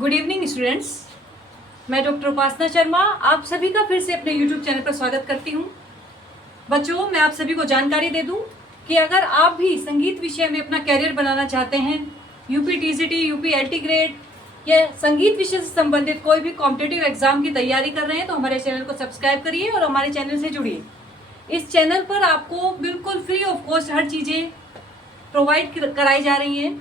Good evening students. मैं doctor उपासना शर्मा आप सभी का फिर से अपने यूट्यूब चैनल पर स्वागत करती हूँ। बच्चों, मैं आप सभी को जानकारी दे दूँ कि अगर आप भी संगीत विषय में अपना कैरियर बनाना चाहते हैं, UP TGT, UP LT grade या संगीत विषय से संबंधित कोई भी कॉम्पिटिटिव एग्जाम की तैयारी कर रहे हैं तो हमारे चैनल को सब्सक्राइब करिए और हमारे चैनल से जुड़िए। इस चैनल पर आपको बिल्कुल फ्री ऑफ कॉस्ट हर चीज़ें प्रोवाइड कराई जा रही हैं,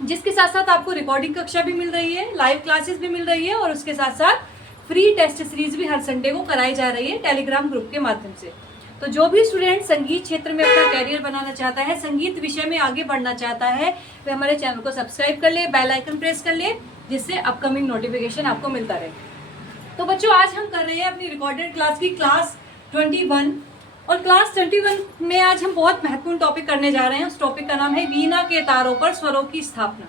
जिसके साथ साथ आपको रिकॉर्डिंग कक्षा भी मिल रही है, लाइव क्लासेस भी मिल रही है और उसके साथ साथ फ्री टेस्ट सीरीज भी हर संडे को कराई जा रही है टेलीग्राम ग्रुप के माध्यम से। तो जो भी स्टूडेंट संगीत क्षेत्र में अपना कैरियर बनाना चाहता है, संगीत विषय में आगे बढ़ना चाहता है, वह हमारे चैनल को सब्सक्राइब कर ले, बेल आइकन प्रेस कर ले, जिससे अपकमिंग नोटिफिकेशन आपको मिलता रहे। तो बच्चों, आज हम कर रहे हैं अपनी रिकॉर्डेड क्लास की क्लास 21 और क्लास 21 में आज हम बहुत महत्वपूर्ण टॉपिक करने जा रहे हैं। उस टॉपिक का नाम है वीणा के तारों पर स्वरों की स्थापना।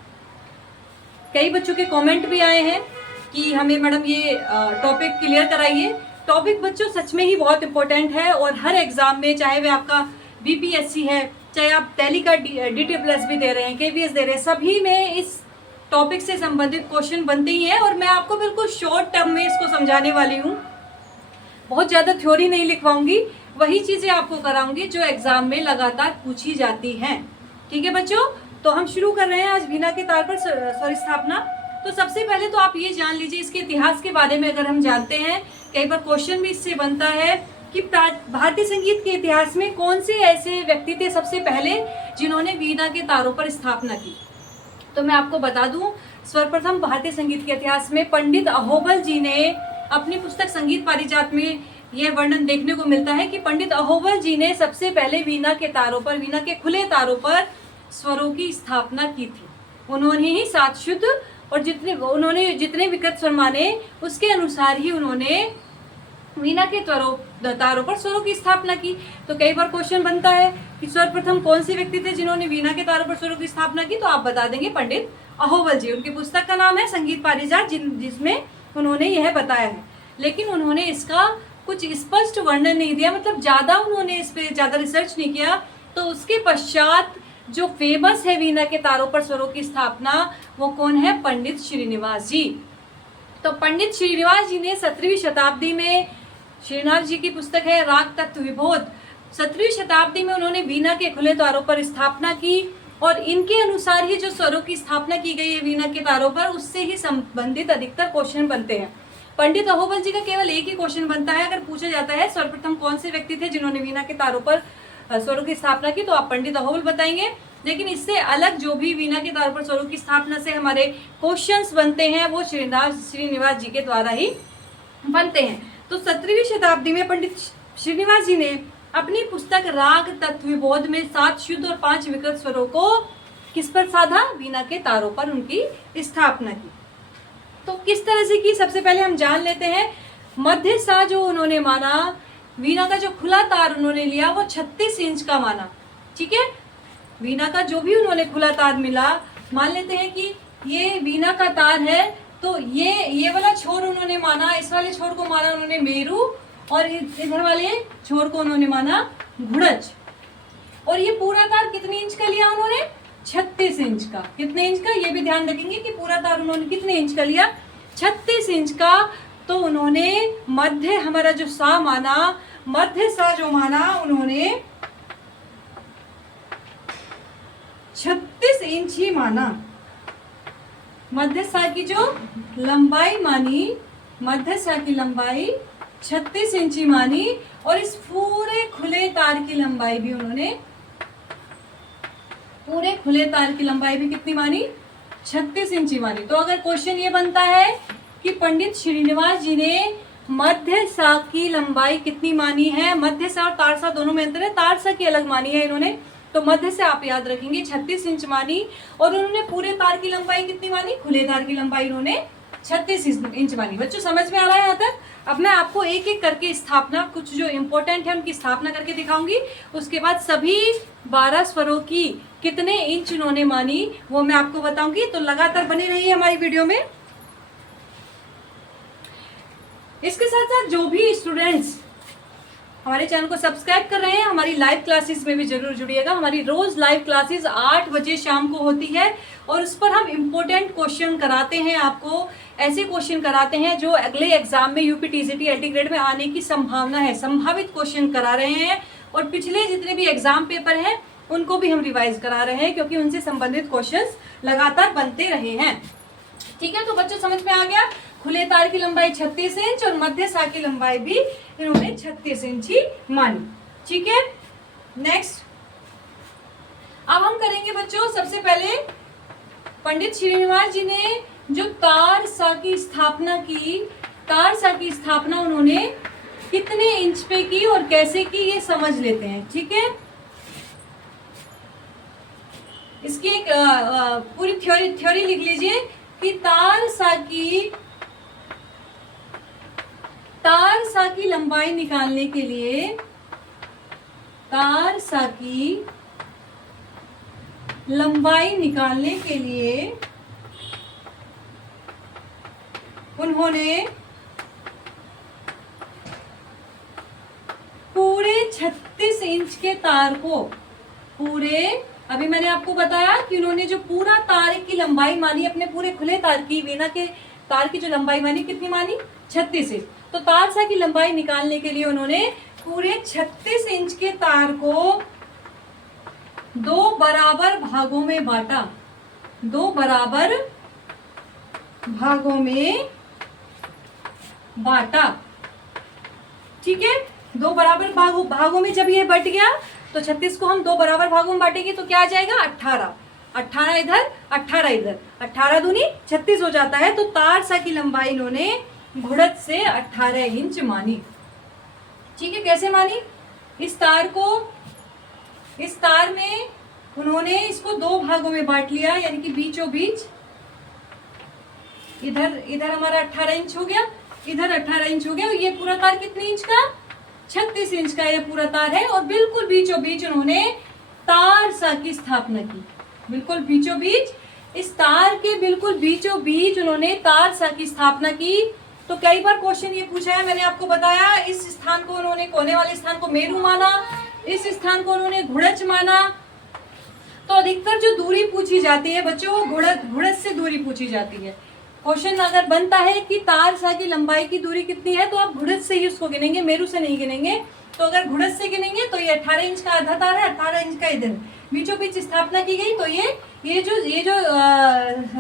कई बच्चों के कमेंट भी आए हैं कि हमें मैडम ये टॉपिक क्लियर कराइए। टॉपिक बच्चों सच में ही बहुत इंपॉर्टेंट है और हर एग्जाम में, चाहे वह आपका बीपीएससी है, चाहे आप दिल्ली का डीटी प्लस भी दे रहे हैं, केवीएस दे रहे हैं, सभी में इस टॉपिक से संबंधित क्वेश्चन बनते ही हैं। और मैं आपको बिल्कुल शॉर्ट टर्म में इसको समझाने वाली हूँ। बहुत ज़्यादा थ्योरी नहीं लिखवाऊंगी, वही चीज़ें आपको कराऊंगी जो एग्जाम में लगातार पूछी जाती हैं। ठीक है बच्चों, तो हम शुरू कर रहे हैं आज वीणा के तार पर स्वर स्थापना। तो सबसे पहले तो आप ये जान लीजिए, इसके इतिहास के बारे में अगर हम जानते हैं, कई बार क्वेश्चन भी इससे बनता है कि भारतीय संगीत के इतिहास में कौन से ऐसे व्यक्ति थे सबसे पहले जिन्होंने वीणा के तारों पर स्थापना की। तो मैं आपको बता दूं, सर्वप्रथम भारतीय संगीत के इतिहास में पंडित अहोबल जी ने अपनी पुस्तक संगीत पारिजात में यह वर्णन देखने को मिलता है कि पंडित अहोबल जी ने सबसे पहले वीणा के तारों पर, वीणा के खुले तारों पर स्वरों की स्थापना की थी। उन्होंने ही सात शुद्ध और जितने विकृत स्वर माने, उसके अनुसार ही उन्होंने वीणा के तारों पर स्वरों की स्थापना की। तो कई बार क्वेश्चन बनता है कि सर्वप्रथम कौन से व्यक्ति थे जिन्होंने वीणा के तारों पर स्वरों की स्थापना की, तो आप बता देंगे पंडित अहोबल जी। उनकी पुस्तक का नाम है संगीत पारिजात, जिसमें उन्होंने यह बताया है। लेकिन उन्होंने इसका कुछ स्पष्ट वर्णन नहीं दिया, मतलब ज्यादा उन्होंने इस पे ज्यादा रिसर्च नहीं किया। तो उसके पश्चात जो फेमस है वीणा के तारों पर स्वरों की स्थापना, वो कौन है? पंडित श्रीनिवास जी। तो पंडित श्रीनिवास जी ने 17वीं शताब्दी में, श्रीनिवास जी की पुस्तक है राग तत्व विबोध, 17वीं शताब्दी में उन्होंने वीणा के खुले तारों पर स्थापना की और इनके अनुसार ही जो स्वरों की स्थापना की गई है वीणा के तारों पर, उससे ही संबंधित अधिकतर क्वेश्चन बनते हैं। पंडित अहोबल जी का केवल एक ही क्वेश्चन बनता है अगर पूछा जाता है सर्वप्रथम कौन से व्यक्ति थे जिन्होंने वीणा के तारों पर स्वरों की स्थापना की, तो आप पंडित अहोबल बताएंगे। लेकिन इससे अलग जो भी वीणा के तारों पर स्वरों की स्थापना से हमारे क्वेश्चंस बनते हैं, वो श्रीनिवास जी के द्वारा ही बनते हैं। तो 17वीं शताब्दी में पंडित श्रीनिवास जी ने अपनी पुस्तक राग तत्व विबोध में 7 शुद्ध और 5 विकृत स्वरों को किस पर साधा? वीणा के तारों पर उनकी स्थापना की। तो किस तरह से की, सबसे पहले हम जान लेते हैं। मध्य सा जो उन्होंने माना, वीणा का जो खुला तार उन्होंने लिया वो 36 इंच का माना। ठीक है, वीणा का जो भी उन्होंने खुला तार मिला, मान लेते हैं कि ये वीणा का तार है, तो ये वाला छोर उन्होंने माना, इस वाले छोर को माना उन्होंने मेरू और इधर वाले छोर को उन्होंने माना घुड़च। और ये पूरा तार कितने इंच का लिया उन्होंने? 36 इंच का। कितने इंच का, ये भी ध्यान रखेंगे कि पूरा तार उन्होंने कितने इंच का लिया? 36 इंच का। तो उन्होंने मध्य, हमारा जो सा माना, मध्य सा जो माना उन्होंने 36 इंच ही माना। मध्य सा की जो लंबाई मानी, मध्य सा की लंबाई 36 इंच ही मानी और इस पूरे खुले तार की लंबाई भी उन्होंने, पूरे खुले तार की लंबाई भी कितनी मानी? 36 इंच ही मानी। तो अगर क्वेश्चन ये बनता है कि पंडित श्रीनिवास जी ने मध्य सा की लंबाई कितनी मानी है, मध्य सा और तार सा दोनों में अंतर है, तार सा की अलग मानी है इन्होंने, तो मध्य से आप याद रखेंगे 36 इंच मानी। और उन्होंने पूरे तार की लंबाई कितनी मानी? खुले तार की लंबाई उन्होंने 36 इंच मानी। बच्चों समझ में आ रहा है यहाँ तक? अब मैं आपको एक एक करके स्थापना, कुछ जो इम्पोर्टेंट है उनकी स्थापना करके दिखाऊंगी। उसके बाद सभी 12 स्वरों की कितने इंच उन्होंने मानी वो मैं आपको बताऊंगी। तो लगातार बने रहिए हमारी वीडियो में। इसके साथ साथ जो भी स्टूडेंट्स हमारे चैनल को सब्सक्राइब कर रहे हैं, हमारी लाइव क्लासेस में भी जरूर जुड़िएगा। हमारी रोज लाइव क्लासेस 8 बजे शाम को होती है और उस पर हम इम्पोर्टेंट क्वेश्चन कराते हैं। आपको ऐसे क्वेश्चन कराते हैं जो अगले एग्जाम में यूपी टीजीटी एलटी ग्रेड में आने की संभावना है, संभावित क्वेश्चन करा रहे हैं। और पिछले जितने भी एग्जाम पेपर हैं उनको भी हम रिवाइज करा रहे हैं, क्योंकि उनसे संबंधित क्वेश्चंस लगातार बनते रहे हैं। ठीक है, तो बच्चों समझ में आ गया। खुले तार की लंबाई 36 इंच और मध्य सा की लंबाई भी इन्होंने 36 इंच ही मानी। ठीक है, नेक्स्ट अब हम करेंगे बच्चों, सबसे पहले पंडित श्रीनिवास जी ने जो तार सा की स्थापना की, तार सा की स्थापना उन्होंने कितने इंच पे की और कैसे की, ये समझ लेते हैं। ठीक है, इसकी एक पूरी थ्योरी लिख लीजिए कि तार सा की लंबाई निकालने के लिए, तार सा की लंबाई निकालने के लिए उन्होंने पूरे 36 इंच के तार को, पूरे, अभी मैंने आपको बताया कि उन्होंने जो पूरा तार की लंबाई मानी, अपने पूरे खुले तार की, वीणा के तार की जो लंबाई मानी, कितनी मानी, 36 इंच। तो तार सा की लंबाई निकालने के लिए उन्होंने पूरे 36 इंच के तार को 2 बराबर भागों में बांटा, 2 बराबर भागों में बांटा। ठीक है, 2 बराबर भागों में जब ये बट गया तो 36 को हम 2 बराबर भागों में बांटेंगे तो क्या आ जाएगा, 18। 18 इधर, 18 इधर, 18 दूनी 36 हो जाता है। तो तार सा की लंबाई इन्होंने घुड़त से 18 इंच मानी। ठीक है, कैसे मानी, इस तार में उन्होंने इसको 2 भागों में बांट लिया, यानी कि बीचों बीच, इधर हमारा 18 इंच हो गया, इधर 18 इंच हो गया। ये पूरा तार कितने इंच का, 36 इंच का ये पूरा तार है। और बिल्कुल बीचों बीच उन्होंने तार सा की स्थापना की, बिल्कुल बीचों बीच, इस तार के बिल्कुल बीचों बीच उन्होंने तार सा की स्थापना की। तो कई बार क्वेश्चन ये पूछा है, मैंने आपको बताया, इस स्थान को उन्होंने, कोने वाले स्थान को मेरू माना, इस स्थान को उन्होंने घुड़च माना। तो अधिकतर जो दूरी पूछी जाती है बच्चों, वो घुड़च से दूरी पूछी जाती है। क्वेश्चन अगर बनता है कि तार सा की लंबाई की दूरी कितनी है, तो आप घुड़च से ही उसको गिनेंगे, मेरू से नहीं गिनेंगे। तो अगर घुड़च से गिनेंगे तो ये 18 इंच का आधा तार है, 18 इंच का इधर बीचों बीच स्थापना की गई, तो ये जो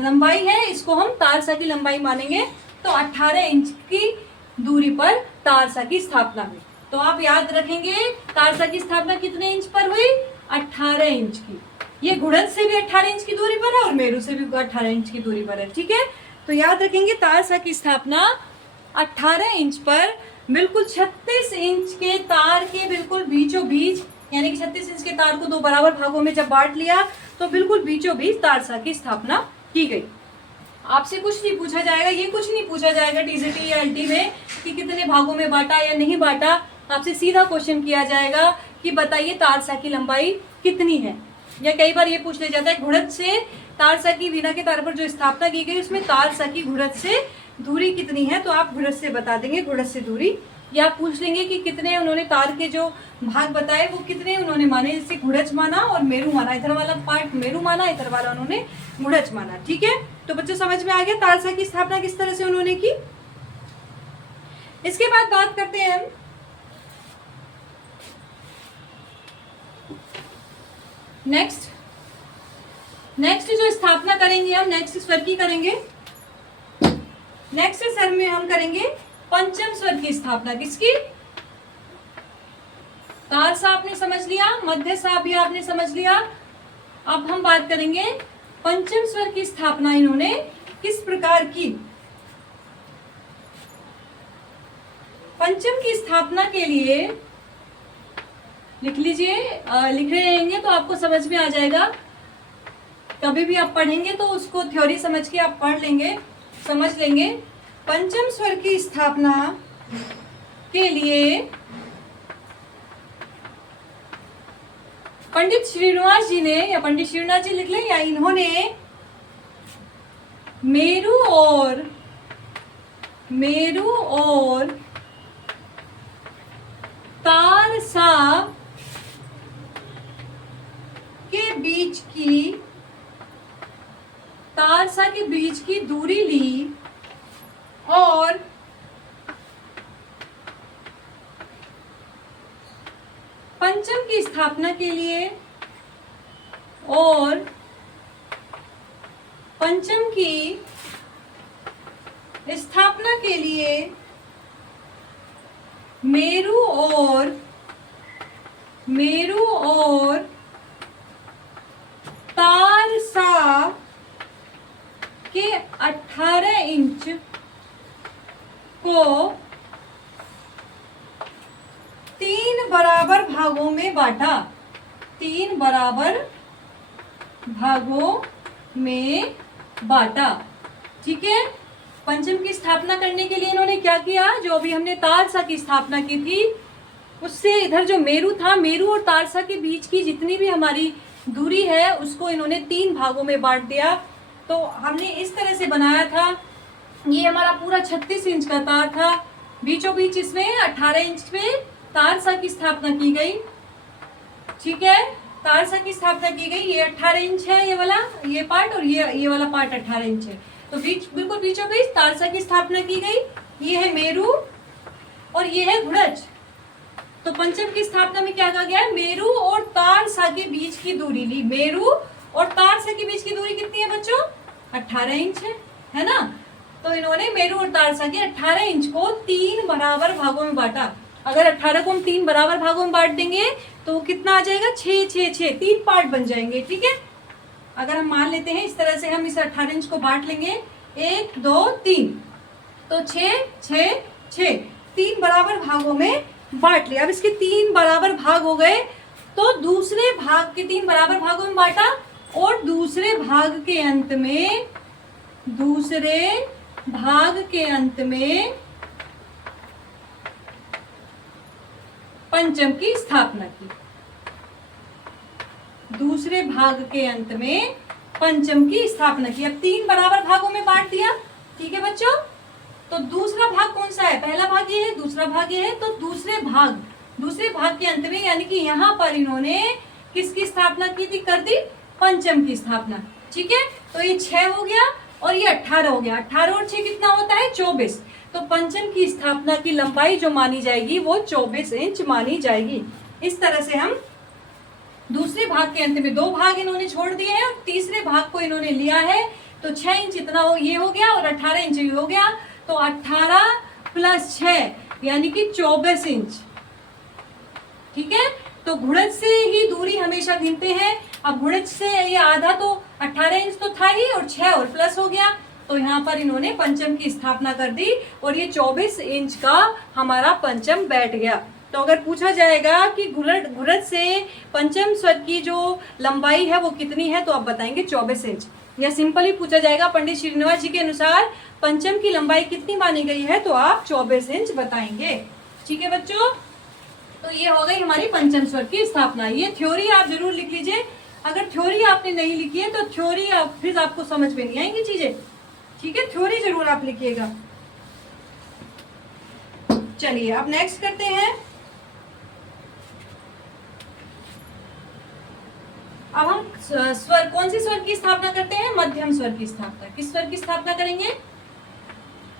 लंबाई है इसको हम तार सा की लंबाई मानेंगे। तो 18 इंच की दूरी पर तार सा की स्थापना हुई। तो आप याद रखेंगे तार सा की स्थापना कितने इंच पर हुई, 18 इंच की। ये घुड़च से भी 18 इंच की दूरी पर है और मेरू से भी 18 इंच की दूरी पर है। ठीक है, तो याद रखेंगे तार सा की स्थापना 18 इंच पर, बिल्कुल 36 इंच के तार के बिल्कुल बीचों बीच, यानी कि 36 इंच के तार को 2 बराबर भागों में जब बांट लिया तो बिल्कुल बीचों बीच तार सा की स्थापना की गई। आपसे कुछ नहीं पूछा जाएगा, ये कुछ नहीं पूछा जाएगा टीजीटी या एलटी में कि कितने भागों में बांटा या नहीं बांटा। आपसे सीधा क्वेश्चन किया जाएगा कि बताइए तार सा की लंबाई कितनी है। या कई बार ये पूछ लिया जाता है घुड़च से तार सा की, वीणा के तार पर जो स्थापना की गई उसमें तार सा की घुड़च से दूरी कितनी है, तो आप घुड़च से बता देंगे, घुड़च से दूरी। या आप पूछ लेंगे कि कितने उन्होंने तार के जो भाग बताए वो कितने उन्होंने माने, जैसे घुड़च माना और मेरू माना, इधर वाला पार्ट मेरू माना, इधर वाला उन्होंने घुड़च माना। ठीक है, तो बच्चों समझ में आ गया तार सा की स्थापना किस तरह से उन्होंने की। इसके बाद बात करते हैं हम नेक्स्ट जो स्थापना करेंगे हम, नेक्स्ट स्वर की करेंगे, नेक्स्ट स्वर में हम करेंगे पंचम स्वर की स्थापना। किसकी, तार सा आपने समझ लिया, मध्य सा भी आपने समझ लिया। अब हम बात करेंगे पंचम स्वर की स्थापना इन्होंने किस प्रकार की। पंचम की स्थापना के लिए लिख लीजिए, लिख रहे रहेंगे तो आपको समझ में आ जाएगा। कभी भी आप पढ़ेंगे तो उसको थ्योरी समझ के आप पढ़ लेंगे, समझ लेंगे। पंचम स्वर की स्थापना के लिए पंडित श्रीनिवास जी ने, या पंडित श्रीनिवास जी लिख लें, या इन्होंने मेरू और तारसा के बीच की दूरी ली और पंचम की स्थापना के लिए मेरु और तारसा के 18 इंच को 3 बराबर भागों में बांटा। 3 बराबर भागों में बांटा। ठीक है। पंचम की स्थापना करने के लिए इन्होंने क्या किया, जो अभी हमने तारसा की स्थापना की थी उससे इधर जो मेरु था, मेरु और तारसा के बीच की जितनी भी हमारी दूरी है उसको इन्होंने 3 भागों में बांट दिया। तो हमने इस तरह से बनाया था, ये हमारा पूरा 36 इंच का तार था, बीचों बीच इसमें 18 इंच पे तारसा की स्थापना की गई। ठीक है, तारसा की स्थापना की गई। ये 18 इंच है ये वाला, ये पार्ट, और ये वाला पार्ट 18 इंच है। तो बिल्कुल बीचों बीच तारसा की स्थापना की गई। ये है मेरु और ये है घुड़च। तो पंचम की स्थापना में क्या कहा गया है, मेरु और तारसा के बीच की दूरी ली। मेरु और तारसा के बीच की दूरी कितनी है बच्चों, 18 इंच है ना। तो इन्होंने मेरु और तारसा के 18 इंच को 3 बराबर भागों में बांटा। अगर 18 को हम 3 बराबर भागों में बांट देंगे तो कितना आ जाएगा, 6 6 6, 3 पार्ट बन जाएंगे। ठीक है, अगर हम मान लेते हैं इस तरह से हम इस 18 इंच को बांट लेंगे, 1 2 3, तो 6 6 6, 3 बराबर भागों में बांट लिया। अब इसके 3 बराबर भाग हो गए तो दूसरे भाग के 3 बराबर भागों में बांटा और दूसरे भाग के अंत में पंचम की स्थापना की। दूसरे भाग के अंत में पंचम की स्थापना की। अब 3 बराबर भागों में बांट दिया। ठीक है बच्चों, तो दूसरा भाग कौन सा है, पहला भाग ये है, दूसरा भाग ये है। तो दूसरे भाग के अंत में, यानी कि यहाँ पर इन्होंने किसकी स्थापना की थी, कर दी पंचम की स्थापना। ठीक है, तो ये 6 हो गया और ये 18 हो गया। 18 और 6 कितना होता है, 24। तो पंचम की स्थापना की लंबाई जो मानी जाएगी वो 24 इंच मानी जाएगी। इस तरह से हम दूसरे भाग के अंत में 2 भाग इन्होंने छोड़ दिए हैं और तीसरे भाग को इन्होंने लिया है। तो 6 इंच इतना ये हो गया और 18 इंच ये हो गया। तो 18 + 6 यानी कि 24 इंच। ठीक है, तो घुड़च से ही दूरी हमेशा गिनते हैं। अब घुड़च से ये आधा तो 18 इंच तो था ही और 6 और प्लस हो गया। तो यहाँ पर इन्होंने पंचम की स्थापना कर दी और ये 24 इंच का हमारा पंचम बैठ गया। तो अगर पूछा जाएगा कि घुड़च से पंचम स्वर की जो लंबाई है वो कितनी है, तो आप बताएंगे 24 इंच। या सिंपल ही पूछा जाएगा पंडित श्रीनिवास जी के अनुसार पंचम की लंबाई कितनी मानी गई है, तो आप 24 इंच बताएंगे। ठीक है बच्चों, तो ये हो गई हमारी पंचम स्वर की स्थापना। ये थ्योरी आप जरूर लिख लीजिए। अगर थ्योरी आपने नहीं लिखी है तो थ्योरी फिर आपको समझ में नहीं आएंगी चीजें। ठीक है, थ्योरी जरूर आप लिखिएगा। चलिए अब नेक्स्ट करते हैं। अब हम स्वर, कौन सी स्वर की स्थापना करते हैं, मध्यम स्वर की स्थापना। किस स्वर की स्थापना करेंगे,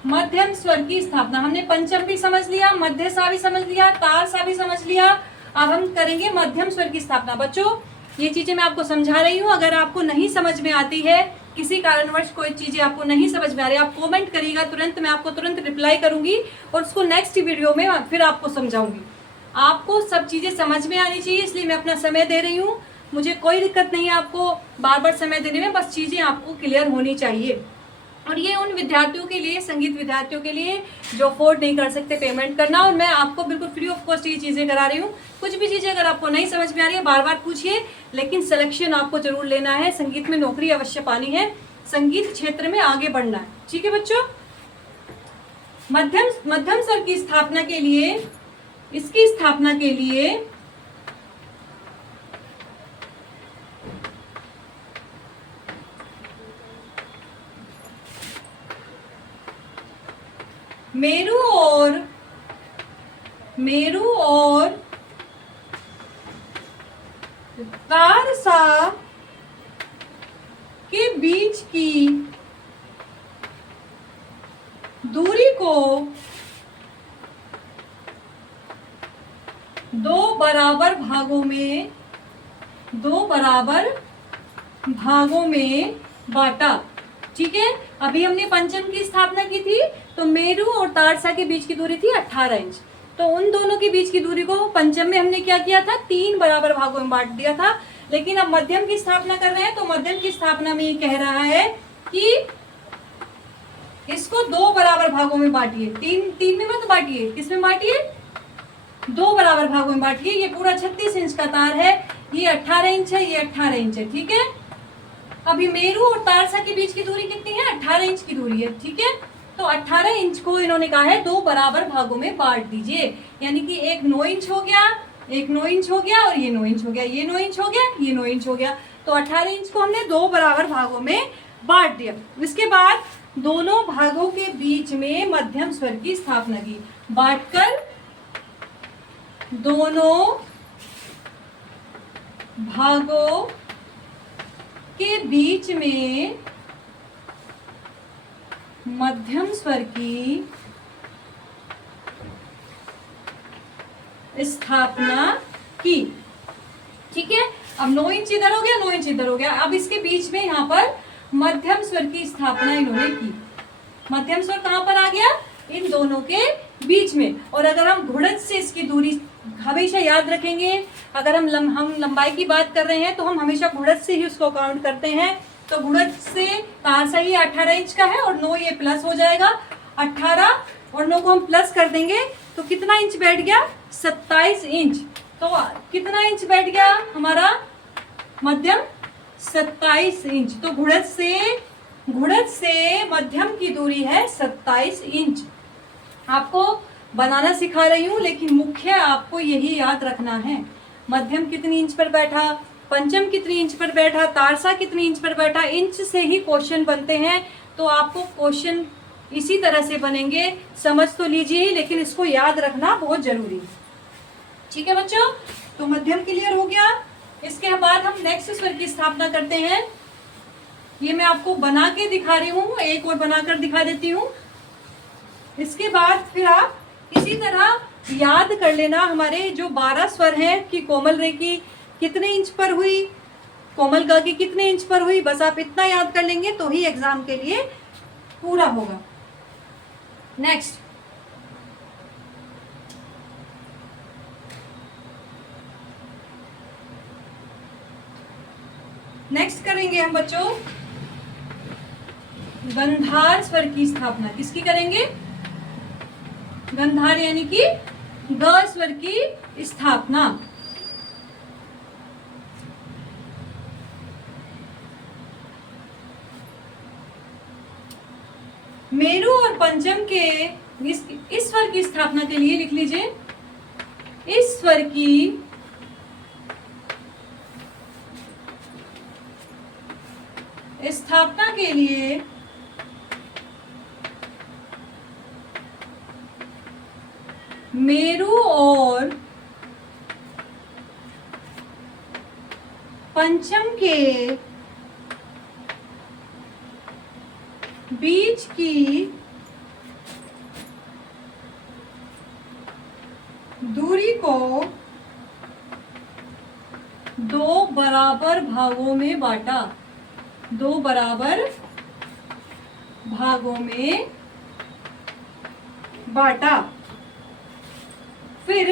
मध्यम स्वर की स्थापना। हमने पंचम भी समझ लिया, मध्य सा भी समझ लिया, तार सा भी समझ लिया। अब हम करेंगे मध्यम स्वर की स्थापना। बच्चों ये चीजें मैं आपको समझा रही हूँ। अगर आपको नहीं समझ में आती है, किसी कारणवश कोई चीजें आपको नहीं समझ में आ रही, आप कमेंट करिएगा, तुरंत मैं आपको तुरंत रिप्लाई करूंगी और उसको नेक्स्ट वीडियो में फिर आपको समझाऊंगी। आपको सब चीजें समझ में आनी चाहिए, इसलिए मैं अपना समय दे रही हूँ। मुझे कोई दिक्कत नहीं है आपको बार बार समय देने में, बस चीजें आपको क्लियर होनी चाहिए। और ये उन विद्यार्थियों के लिए, संगीत विद्यार्थियों के लिए जो अफोर्ड नहीं कर सकते पेमेंट करना, और मैं आपको बिल्कुल फ्री ऑफ कॉस्ट ये चीज़ें करा रही हूँ। कुछ भी चीज़ें अगर आपको नहीं समझ में आ रही है बार बार पूछिए, लेकिन सिलेक्शन आपको जरूर लेना है। संगीत में नौकरी अवश्य पानी है, संगीत क्षेत्र में आगे बढ़ना है। ठीक है बच्चों, मध्यम स्वर की स्थापना के लिए, इसकी स्थापना के लिए मेरु और मेरु और तारसा के बीच की दूरी को दो बराबर भागों में बांटा। ठीक है, अभी हमने पंचम की स्थापना की थी, तो मेरु और तारसा के बीच की दूरी थी 18 इंच। तो उन दोनों के बीच की दूरी को पंचम में हमने क्या किया था, 3 बराबर भागों में बांट दिया था। लेकिन अब मध्यम की स्थापना कर रहे हैं, तो मध्यम की स्थापना में ये कह रहा है कि इसको 2 बराबर भागों में बांटिए। तीन में मत बांटिए, किसमें बांटिए, 2 बराबर भागों में बांटिए। ये पूरा 36 इंच का तार है, ये 18 इंच है, ये 18 इंच है। ठीक है, अभी मेरु और तारसा के बीच की दूरी कितनी है, 18 इंच की दूरी है। ठीक है, तो 18 इंच को इन्होंने कहा है 2 बराबर भागों में बांट दीजिए। यानी कि एक 9 इंच हो गया, एक 9 इंच हो गया, और ये 9 इंच हो गया, ये 9 इंच हो गया, ये 9 इंच हो गया। तो 18 इंच को हमने 2 बराबर भागों में बांट दिया। इसके बाद दोनों भागों के बीच में मध्यम स्वर की स्थापना की। बांटकर दोनों भागों के बीच में मध्यम स्वर की स्थापना की। ठीक है, अब 9 इंच इधर हो गया, 9 इंच इधर हो गया। अब इसके बीच में यहाँ पर मध्यम स्वर की स्थापना इन्होंने की। मध्यम स्वर कहाँ पर आ गया, इन दोनों के बीच में। और अगर हम घुड़त से इसकी दूरी हमेशा याद रखेंगे, अगर हम लंबाई की बात कर रहे हैं तो हम हमेशा घुड़त से ही उसको काउंट करते हैं। तो घुड़त से तारसा ये 18 इंच का है, और 9 ये प्लस हो जाएगा। 18 और 9 को हम प्लस कर देंगे तो कितना इंच बैठ गया, 27 इंच। तो कितना इंच बैठ गया हमारा मध्यम, 27 इंच। तो घुड़त से मध्यम की दूरी है 27 इंच। आपको बनाना सिखा रही हूँ, लेकिन मुख्य आपको यही याद रखना है। मध्यम कितनी इंच पर बैठा, पंचम कितनी इंच पर बैठा, तारसा कितनी इंच पर बैठा, इंच से ही क्वेश्चन बनते हैं। तो आपको क्वेश्चन इसी तरह से बनेंगे, समझ तो लीजिए ही, लेकिन इसको याद रखना बहुत जरूरी है। ठीक है बच्चों, तो मध्यम क्लियर हो गया। इसके बाद हम नेक्स्ट स्वर की स्थापना करते हैं। ये मैं आपको बना के दिखा रही हूँ, एक और बनाकर दिखा देती हूँ। इसके बाद फिर आप इसी तरह याद कर लेना हमारे जो 12 स्वर हैं कि कोमल रे की कितने इंच पर हुई, कोमल ग की कितने इंच पर हुई। बस आप इतना याद कर लेंगे तो ही एग्जाम के लिए पूरा होगा। नेक्स्ट करेंगे हम बच्चों गंधार स्वर की स्थापना। किसकी करेंगे, गंधार यानी कि ग स्वर की स्थापना। मेरु और पंचम के इस स्वर की स्थापना के लिए लिख लीजिए, इस स्वर की स्थापना के लिए मेरु और पंचम के बीच की दूरी को 2 बराबर भागों में बांटा। 2 बराबर भागों में बांटा। फिर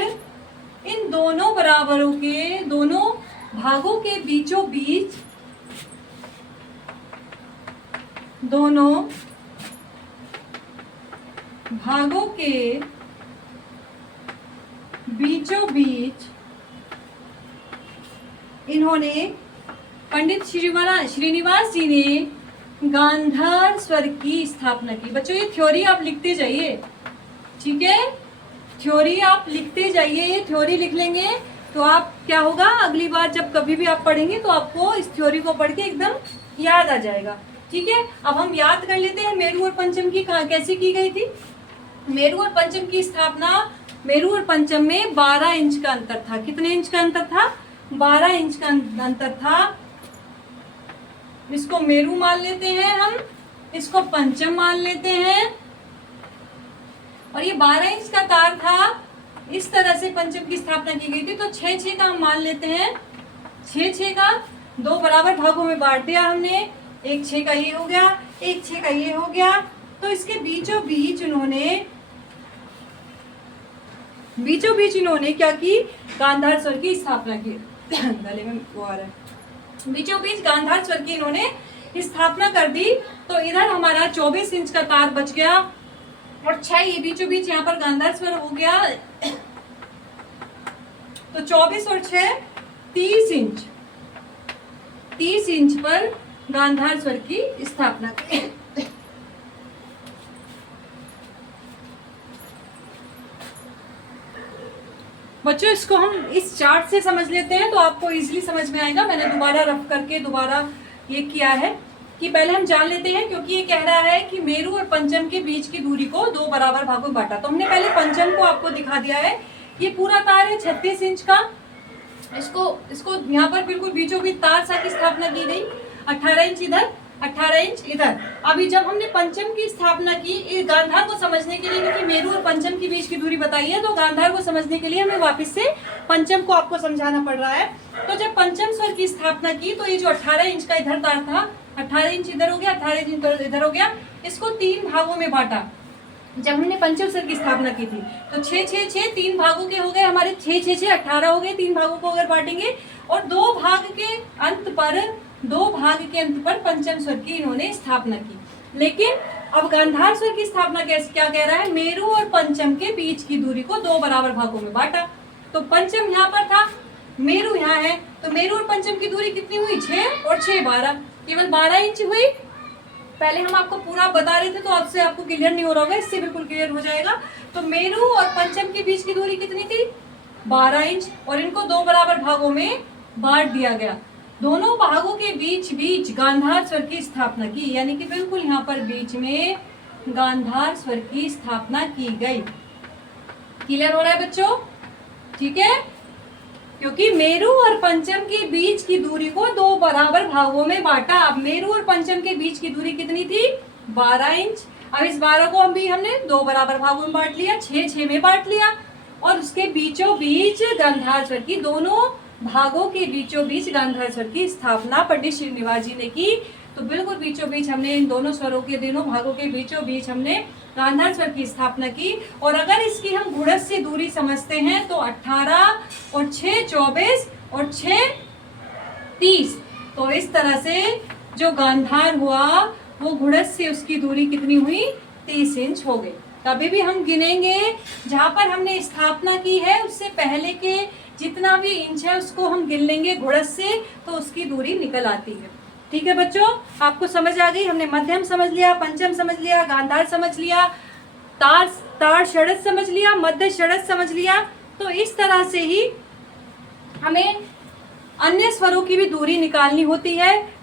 इन दोनों बराबरों के दोनों भागों के बीचों बीच, दोनों भागों के बीचों बीच इन्होंने पंडित श्रीनिवास जी ने गांधार स्वर की स्थापना की। बच्चों ये थ्योरी आप लिखते जाइए, ठीक है, थ्योरी आप लिखते जाइए। ये थ्योरी लिख लेंगे तो आप क्या होगा, अगली बार जब कभी भी आप पढ़ेंगे तो आपको इस थ्योरी को पढ़ के एकदम याद आ जाएगा। ठीक है, अब हम याद कर लेते हैं मेरु और पंचम की कैसे की गई थी। मेरु और पंचम की स्थापना मेरू और पंचम में 12 इंच का अंतर था। कितने इंच का अंतर था? 12 इंच का अंतर था। इसको मेरू मान लेते हैं हम, इसको पंचम मान लेते हैं। और ये 12 इंच का तार था, इस तरह से पंचम की स्थापना की गई थी। तो 6-6 का हम मान लेते हैं। 6-6 का 2 बराबर भागों में बांट दिया हमने। एक 6 का ये हो गया, एक 6 का ये हो गया। तो इसके बीचों बीच इन्होंने क्या की? गांधार स्वर की स्थापना की। गले में वो आ रहा है। बीचों बीच गांधार स्वर की इन्होंने स्थापना कर दी। तो इधर हमारा 24 इंच का तार बच गया और 6 ये बीचों बीच यहाँ पर गांधार स्वर हो गया। तो 24 और 6 30 इंच, 30 इंच पर गांधार स्वर की स्थापना की। बच्चों इसको हम इस चार्ट से समझ लेते हैं तो आपको इजीली समझ में आएगा। मैंने दोबारा रफ करके दोबारा ये किया है कि पहले हम जान लेते हैं, क्योंकि ये कह रहा है कि मेरू और पंचम के बीच की दूरी को 2 बराबर भागों में बांटा। तो हमने पहले पंचम को आपको दिखा दिया है। ये पूरा तार है 36 इंच का। इसको यहाँ पर बिल्कुल बीचों बीच तार सा की स्थापना की गई। 18 इंच इधर, 18 इंच इधर। अभी जब हमने पंचम की स्थापना की, गांधार को समझने के लिए, क्योंकि मेरू और पंचम के बीच की दूरी बताई है, तो गांधार को समझने के लिए हमें वापस से पंचम को आपको समझाना पड़ रहा है। तो जब पंचम स्वर की स्थापना की तो ये जो 18 इंच का इधर तार था, 18 इंच इधर हो गया, 18 इंच इधर हो गया। इसको 3 भागों में बांटा जब हमने पंचम स्वर की स्थापना की थी। तो 6-6-6 3 भागों के हो गए हमारे, 6-6-6 18 हो गए 3 भागों को अगर बांटेंगे। और 2 भाग के अंत पर पंचम स्वर की इन्होंने स्थापना की। लेकिन अब गांधार स्वर की स्थापना क्या कह रहा है? मेरू और पंचम के बीच की दूरी को 2 बराबर भागों में बांटा। तो पंचम यहाँ पर था, मेरू यहाँ है। तो मेरू और पंचम की दूरी कितनी हुई? 6 और 6 12, केवल 12 इंच हुई। पहले हम आपको पूरा बता रहे थे तो आपको क्लियर नहीं हो रहा होगा, इससे बिल्कुल क्लियर हो जाएगा। तो मेरू और पंचम के बीच की दूरी कितनी थी? 12 इंच। और इनको 2 बराबर भागों में बांट दिया गया। दोनों भागों के बीच गांधार स्वर की स्थापना की, यानी कि बिल्कुल यहाँ पर बीच में गांधार स्वर की स्थापना की गई। क्लियर हो रहा है बच्चों? ठीक है, क्योंकि मेरू और पंचम के बीच की दूरी को 2 बराबर भागों में बांटा। अब मेरू और पंचम के बीच की दूरी कितनी थी? 12 इंच। अब इस 12 को हमने 2 बराबर भागों में बांट लिया, 6-6 में बांट लिया। और उसके बीचों बीच गांधार स्वर की, दोनों भागों के बीचों बीच गांधार स्वर की स्थापना पंडित श्रीनिवास जी ने की। तो बिल्कुल बीचों बीच हमने इन दोनों स्वरों के, दोनों भागों के बीचों बीच हमने गांधार स्वर की स्थापना की। और अगर इसकी हम गुणज से दूरी समझते हैं तो 18 और 6 24 और 6 30। तो इस तरह से जो गांधार हुआ वो गुणज से उसकी दूरी कितनी हुई? 30 इंच हो गई। कभी भी हम गिनेंगे जहां पर हमने स्थापना की है उससे पहले के जितना भी इंच है उसको हम गिन लेंगे गुणज से, तो उसकी दूरी निकल आती है। ठीक है बच्चों, आपको समझ आ गई? हमने मध्यम समझ लिया, पंचम समझ लिया, गांधार समझ लिया, तार षडज समझ लिया, मध्य षडज समझ लिया। तो इस तरह से ही हमें अन्य स्वरों की भी दूरी निकालनी होती है।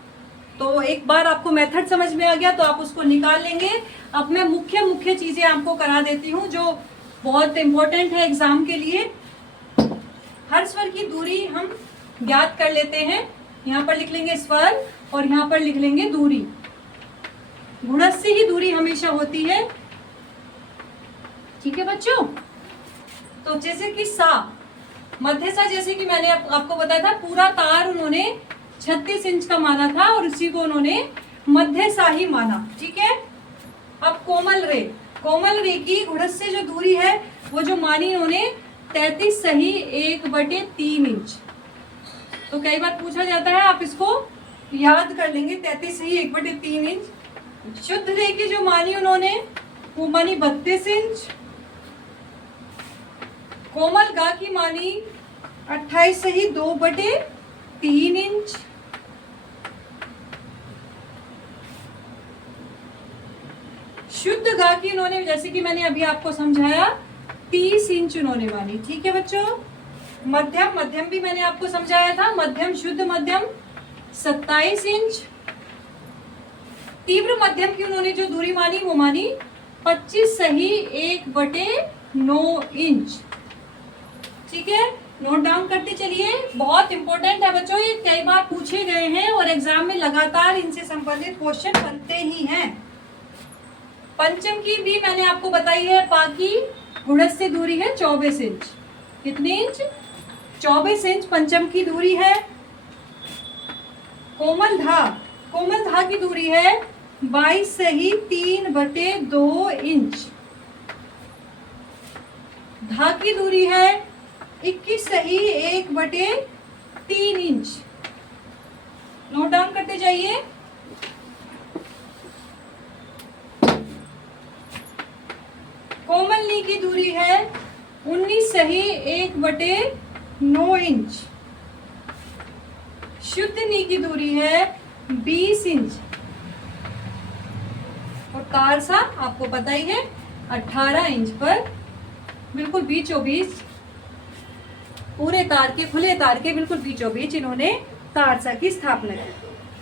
तो एक बार आपको मेथड समझ में आ गया तो आप उसको निकाल लेंगे। अब मैं मुख्य चीजें आपको करा देती हूँ जो बहुत इंपॉर्टेंट है एग्जाम के लिए। हर स्वर की दूरी हम ज्ञात कर लेते हैं। यहाँ पर लिख लेंगे स्वर और यहाँ पर लिख लेंगे दूरी। गुणज से ही दूरी हमेशा होती है। ठीक है बच्चों? तो जैसे कि सा, मध्य सा, जैसे कि मैंने आपको बताया था, पूरा तार उन्होंने 36 इंच का माना था और उसी को उन्होंने मध्य सा ही माना। ठीक है। अब कोमल रे की गुणज से जो दूरी है वो जो मानी उन्होंने 33 सही 1/3 इंच। तो कई बार पूछा जाता है, आप इसको याद कर लेंगे, 33 सही 1/3 इंच। शुद्ध रे की जो मानी उन्होंने वो मानी 32 इंच। कोमल गा की मानी 28 सही 2/3 इंच। शुद्ध गा की उन्होंने, जैसे कि मैंने अभी आपको समझाया, 30 इंच उन्होंने मानी। ठीक है बच्चों? मध्यम भी मैंने आपको समझाया था, मध्यम शुद्ध मध्यम 27 इंच। तीव्र मध्यम की उन्होंने जो दूरी मानी वो मानी 25 सही 1/9 इंच। ठीक है, नोट डाउन करते चलिए, बहुत इंपॉर्टेंट है बच्चों, ये कई बार पूछे गए हैं और एग्जाम में लगातार इनसे संबंधित क्वेश्चन बनते ही हैं। पंचम की भी मैंने आपको बताई है, पा की गुणज से दूरी है 24 इंच। कितनी इंच? 24 इंच पंचम की दूरी है। कोमल धा की दूरी है 22 सही 3/2 इंच। धा की दूरी है 21 सही 1/3 इंच। नोट डाउन करते जाइए। कोमल नी की दूरी है 19 सही 1/9 इंच। शुद्ध नी की दूरी है 20 इंच। और तारसा आपको पता ही है 18 इंच पर बिल्कुल बीचों बीच, पूरे तार के, खुले तार के बिल्कुल बीचों बीच इन्होंने तारसा की स्थापना की।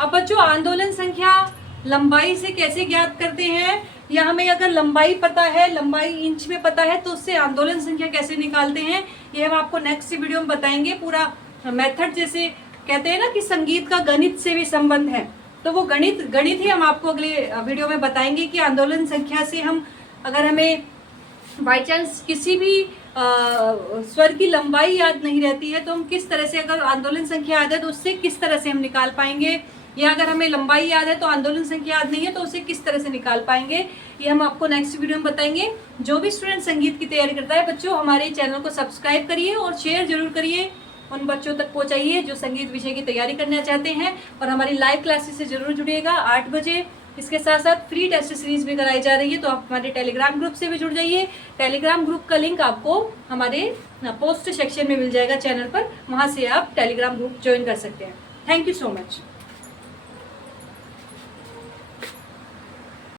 अब बच्चों आंदोलन संख्या लंबाई से कैसे ज्ञात करते हैं, या हमें अगर लंबाई पता है, लंबाई इंच में पता है, तो उससे आंदोलन संख्या कैसे निकालते हैं, ये हम आपको नेक्स्ट वीडियो में बताएंगे। पूरा मेथड, जैसे कहते हैं ना कि संगीत का गणित से भी संबंध है, तो वो गणित ही हम आपको अगले वीडियो में बताएंगे कि आंदोलन संख्या से हम, अगर हमें बाई चांस किसी भी स्वर की लंबाई याद नहीं रहती है तो हम किस तरह से, अगर आंदोलन संख्या याद है तो उससे किस तरह से हम निकाल पाएंगे, या अगर हमें लंबाई याद है तो आंदोलन संख्या याद नहीं है तो उसे किस तरह से निकाल पाएंगे, ये हम आपको नेक्स्ट वीडियो में बताएंगे। जो भी स्टूडेंट संगीत की तैयारी करता है बच्चों, हमारे चैनल को सब्सक्राइब करिए और शेयर जरूर करिए, उन बच्चों तक पहुंचाइए जो संगीत विषय की तैयारी करना चाहते हैं। और हमारी लाइव क्लासेस से जरूर जुड़िएगा 8 बजे। इसके साथ साथ फ्री टेस्ट सीरीज भी कराई जा रही है, तो आप हमारे टेलीग्राम ग्रुप से भी जुड़ जाइए। टेलीग्राम ग्रुप का लिंक आपको हमारे पोस्ट सेक्शन में मिल जाएगा चैनल पर, वहां से आप टेलीग्राम ग्रुप ज्वाइन कर सकते हैं। Thank you so much.